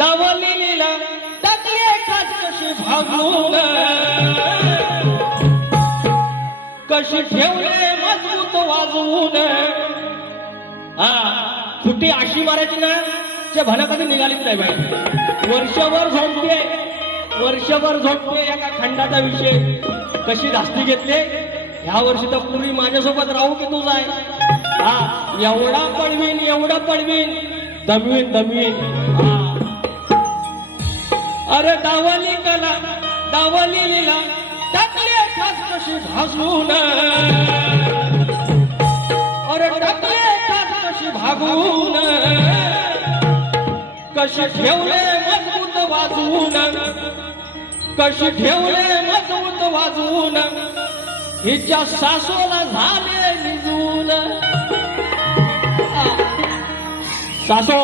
डावली लीला टाकली खास कशी भागून कशी ठेवले मजबूत वाजवून हा फुटी अशी मारायची ना जे भला कधी निघालीच नाही बाई वर्षभर झोपते एका खंडाचा विषय कशी धास्ती घेतले ह्या वर्षी तर पूर्वी माझ्यासोबत राहू की तू जाय हा एवढा पडवीन दमवीन हा अरे डावली लीला टाकली खास कशी भाजून अरे टाकली खास कशी भागून कशी ठेवले मजबूत वाजवून हिच्या सासूला झाले निजून सासो